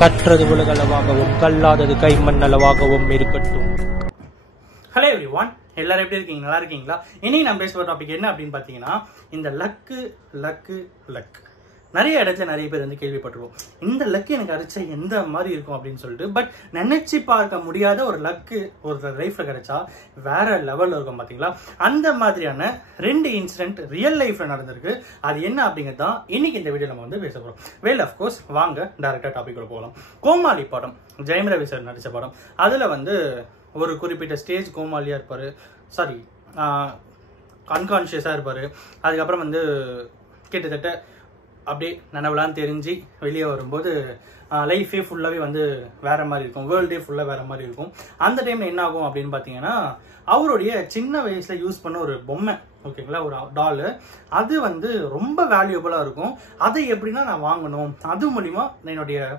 கற்றது உலகளவாகவும் கல்லாதது கைமண் அளவாகவும் இருக்கட்டும். Hello everyone, எல்லாரும் எப்படி இருக்கீங்க? நல்லா இருக்கீங்களா? இன்னைக்கு நம்ம பேச போற டாபிக் என்ன அப்படின்னு பாத்தீங்கன்னா, இந்த லக்கு நிறைய இடத்துல நிறைய பேர் வந்து கேள்விப்பட்டிருவோம். இந்த லக்கு எனக்கு அடிச்சா எந்த மாதிரி இருக்கும் அப்படின்னு சொல்லிட்டு. பட் நினைச்சு பார்க்க முடியாத ஒரு லக்கு ஒரு லைஃப்ல கிடைச்சா வேற லெவல்ல இருக்கும் பாத்தீங்களா? அந்த மாதிரியான 2 இன்சிடென்ட் ரியல் லைஃப்ல நடந்திருக்கு. அது என்ன அப்படிங்கிறது தான் இன்னைக்கு இந்த வீடியோ நம்ம வந்து பேச போறோம். வெல் அஃப்கோர்ஸ் வாங்க டைரக்டா டாபிக் போகலாம். கோமாளி படம், ஜெயம் ரவி சார் நடிச்ச படம். அதுல வந்து ஒரு குறிப்பிட்ட ஸ்டேஜ் கோமாளியா இருப்பாரு, சாரி அன்கான்சியஸா இருப்பாரு. அதுக்கப்புறம் வந்து கிட்டத்தட்ட அப்படியே நனவலான்னு தெரிஞ்சு வெளியே வரும்போது லைஃபே ஃபுல்லாவே வந்து வேற மாதிரி இருக்கும், வேர்ல்டே ஃபுல்லா வேற மாதிரி இருக்கும். அந்த டைம்ல என்ன ஆகும் அப்படின்னு பாத்தீங்கன்னா, அவருடைய சின்ன வயசுல யூஸ் பண்ண ஒரு பொம்மை, ஓகேங்களா, ஒரு டால், அது வந்து ரொம்ப வேல்யூபிளா இருக்கும். அதை எப்படின்னா நான் வாங்கணும், அது மூலியமா என்னுடைய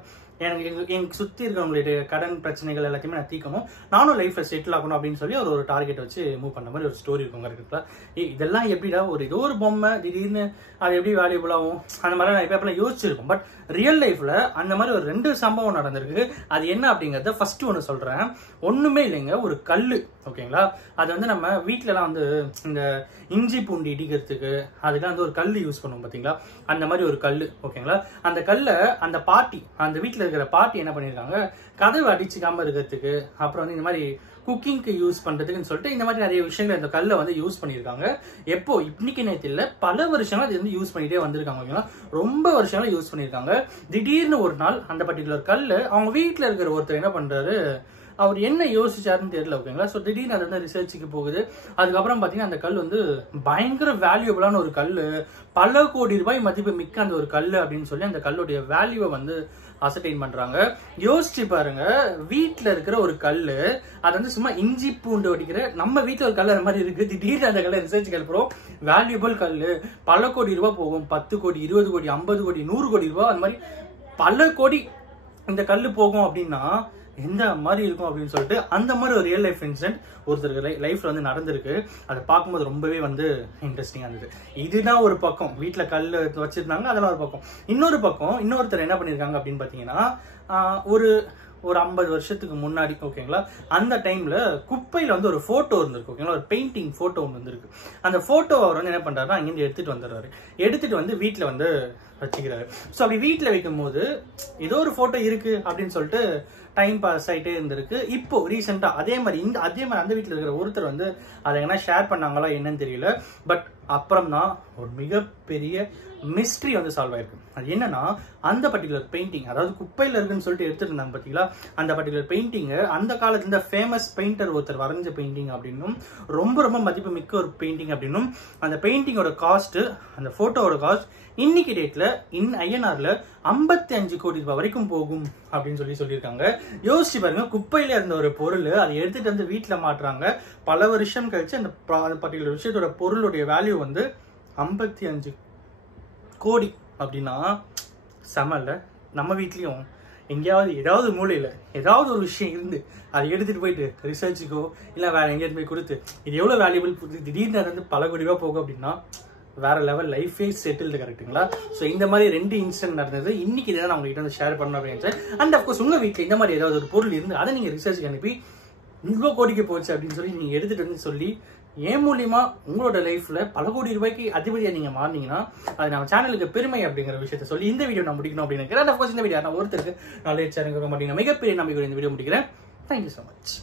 எனக்கு சுத்தி இருக்கிறவங்களுடைய கடன் பிரச்சனைகள் எல்லாத்தையுமே நான் தீர்க்கணும், நானும் லைஃப்ல செட்டில் ஆகணும் அப்படின்னு சொல்லி ஒரு டார்கெட் வச்சு மூவ் பண்ண மாதிரி ஒரு ஸ்டோரி இருக்கும். கரெக்டா? இதெல்லாம் எப்படிடா ஏதோ ஒரு பொம்மை திடீர்னு அது எப்படி வேல்யூபிள் ஆகும், அந்த மாதிரி நான் எப்ப யோசிச்சிருக்கோம். பட் ரியல் லைஃப்ல அந்த மாதிரி ஒரு 2 சம்பவம் நடந்திருக்கு. அது என்ன அப்படிங்கறத ஃபர்ஸ்ட் ஒன்னு சொல்றேன். ஒண்ணுமே இல்லைங்க, ஒரு கல்லு, ஓகேங்களா. அது வந்து நம்ம வீட்டுல எல்லாம் வந்து இந்த இஞ்சி பூண்டி இடிக்கிறதுக்கு அதுக்கெல்லாம் வந்து ஒரு கல் யூஸ் பண்ணுவோம் பாத்தீங்களா, அந்த மாதிரி ஒரு கல்லு, ஓகேங்களா. அந்த கல்லை அந்த பாட்டி, அந்த வீட்டுல இருக்கிற பாட்டி என்ன பண்ணிருக்காங்க, கதவு அடிச்சுக்காம இருக்கிறதுக்கு, அப்புறம் வந்து இந்த மாதிரி குக்கிங்க்கு யூஸ் பண்றதுக்குன்னு சொல்லிட்டு இந்த மாதிரி நிறைய விஷயங்கள் இந்த கல்லை வந்து யூஸ் பண்ணிருக்காங்க. எப்போ இன்னைக்கு நேத்து இல்ல, பல வருஷங்களா அது வந்து யூஸ் பண்ணிட்டே வந்திருக்காங்க, ஓகேங்களா. ரொம்ப வருஷங்களா யூஸ் பண்ணிருக்காங்க. திடீர்னு ஒரு நாள் அந்த பர்டிகுலர் கல்லு அவங்க வீட்டுல இருக்கிற ஒருத்தர் என்ன பண்றாரு, அவர் என்ன யோசிச்சாருன்னு தெரியல, ஓகேங்களா. ஸோ திடீர்னு அது வந்து ரிசர்ச்சுக்கு போகுது. அதுக்கப்புறம் பாத்தீங்கன்னா அந்த கல் வந்து பயங்கர வேல்யூபிளான ஒரு கல்லு, பல கோடி ரூபாய் மதிப்பு மிக்க அந்த ஒரு கல்லு அப்படின்னு சொல்லி அந்த கல்லுடைய வேல்யூவை வந்து அசர்டைன் பண்றாங்க. யோசிச்சு பாருங்க, வீட்டுல இருக்கிற ஒரு கல்லு, அது வந்து சும்மா இஞ்சி பூண்டு வடிக்கிற நம்ம வீட்டுல ஒரு கல்லு அந்த மாதிரி இருக்கு. திடீர்னு அந்த கல்லை ரிசர்ச் கல்புறோம், வேல்யூபிள் கல்லு, பல கோடி ரூபாய் போகும், 10 கோடி 20 கோடி 50 கோடி 100 கோடி ரூபாய், அந்த மாதிரி பல கோடி இந்த கல்லு போகும் அப்படின்னா எந்த மாதிரி இருக்கும் அப்படின்னு சொல்லிட்டு அந்த மாதிரி ஒரு ரியல் லைஃப் இன்சிடென்ட் ஒருத்தருக்கு லைஃப்ல வந்து நடந்திருக்கு. அதை பார்க்கும்போது ரொம்பவே வந்து இன்ட்ரெஸ்டிங்கா இருந்தது. இதுதான் ஒரு பக்கம், வீட்டுல கல்லு வச்சிருந்தாங்க, அதெல்லாம் ஒரு பக்கம். இன்னொரு பக்கம் இன்னொருத்தர் என்ன பண்ணிருக்காங்க அப்படின்னு பாத்தீங்கன்னா, ஒரு 50 வருஷத்துக்கு முன்னாடி, ஓகேங்களா, அந்த டைம்ல குப்பையில வந்து ஒரு போட்டோ இருந்திருக்கு, ஓகேங்களா, ஒரு பெயிண்டிங் போட்டோ ஒன்று இருந்திருக்கு. அந்த போட்டோ அவர் வந்து என்ன பண்றாருன்னா அங்கிருந்து எடுத்துட்டு வந்துடுறாரு. எடுத்துட்டு வந்து வீட்டுல வந்து வச்சுக்கிறாரு. ஸோ அப்படி வீட்டுல வைக்கும் போது ஏதோ ஒரு போட்டோ இருக்கு அப்படின்னு சொல்லிட்டு டைம் பாஸ் ஆயிட்டே இருந்திருக்கு. இப்போ ரீசெண்டா அதே மாதிரி அந்த வீட்டுல இருக்கிற ஒருத்தர் வந்து அதை என்ன ஷேர் பண்ணாங்களா என்னன்னு தெரியல. பட் அப்புறம் தான் ஒரு மிகப்பெரிய மிஸ்ட்ரி வந்து சால்வ் ஆயிருக்கு. அது என்னன்னா, அந்த பர்டிகுலர் பெயிண்டிங், அதாவது குப்பையில இருக்குன்னு சொல்லிட்டு எடுத்துட்டு இருந்தாங்க பாத்தீங்களா, அந்த பர்டிகுலர் பெயிண்டிங் அந்த காலத்துல இருந்த ஃபேமஸ் பெயிண்டர் ஒருத்தர் வரைஞ்ச பெயிண்டிங் அப்படின்னும், ரொம்ப ரொம்ப மதிப்பு மிக்க ஒரு பெயிண்டிங் அப்படின்னும், அந்த பெயிண்டிங்கோட காஸ்ட், அந்த போட்டோவோட காஸ்ட் இன்னைக்கு டேட்ல ஐஎன்ஆர்ல 55 கோடி ரூபாய் வரைக்கும் போகும் அப்படின்னு சொல்லியிருக்காங்க. யோசிச்சு பாருங்க, குப்பையில இருந்த ஒரு பொருள் அதை எடுத்துட்டு வந்து வீட்டுல மாட்டுறாங்க. பல வருஷம் கழிச்சு அந்த பர்டிகுலர் விஷயத்தோட பொருளுடைய வேல்யூ வந்து 55 கோடி அப்படின்னா செமல்ல. நம்ம வீட்லயும் எங்கேயாவது ஏதாவது மூலையில ஏதாவது ஒரு விஷயம் இருந்து அதை எடுத்துட்டு போயிட்டு ரிசர்ச்சுக்கோ இல்ல வேற எங்கேயாவது போய் கொடுத்து இது எவ்வளவு வேல்யூபிள், திடீர்னு வந்து பல கோடி ரூபாய் போகும் அப்படின்னா வேற லெவல், லைஃபே செட்டில்டு. கரெக்டுங்களா? ஸோ இந்த மாதிரி 2 இன்சிடென்ட் நடந்தது. இன்னைக்கு இதை நான் உங்ககிட்ட வந்து ஷேர் பண்ணணும் அப்படின்னு. அண்ட் அப்கோர்ஸ் உங்க வீட்டில் இந்த மாதிரி ஏதாவது ஒரு பொருள் இருந்து அதை நீங்க ரிசர்ச்சுக்கு அனுப்பி இவ்வளோ கோடிக்கு போச்சு அப்படின்னு சொல்லி நீங்க எடுத்துட்டு வந்து சொல்லி ஏன் மூலியமா உங்களோட லைஃப்ல பல கோடி ரூபாய்க்கு அதிபதியா நீங்க மாறினீங்கன்னா அது நம்ம சேனலுக்கு பெருமை அப்படிங்கிற விஷயத்த சொல்லி இந்த வீடியோ நான் முடிக்கணும் அப்படின்னு நினைக்கிறேன். அண்ட் அப்கோர்ஸ் இந்த வீடியோ நான் ஒருத்தருக்கு நாலேஜ் ஷேரிங் மாட்டீங்கன்னா மிகப்பெரிய நம்பிக்கை இந்த வீடியோ முடிக்கிறேன். Thank you so much.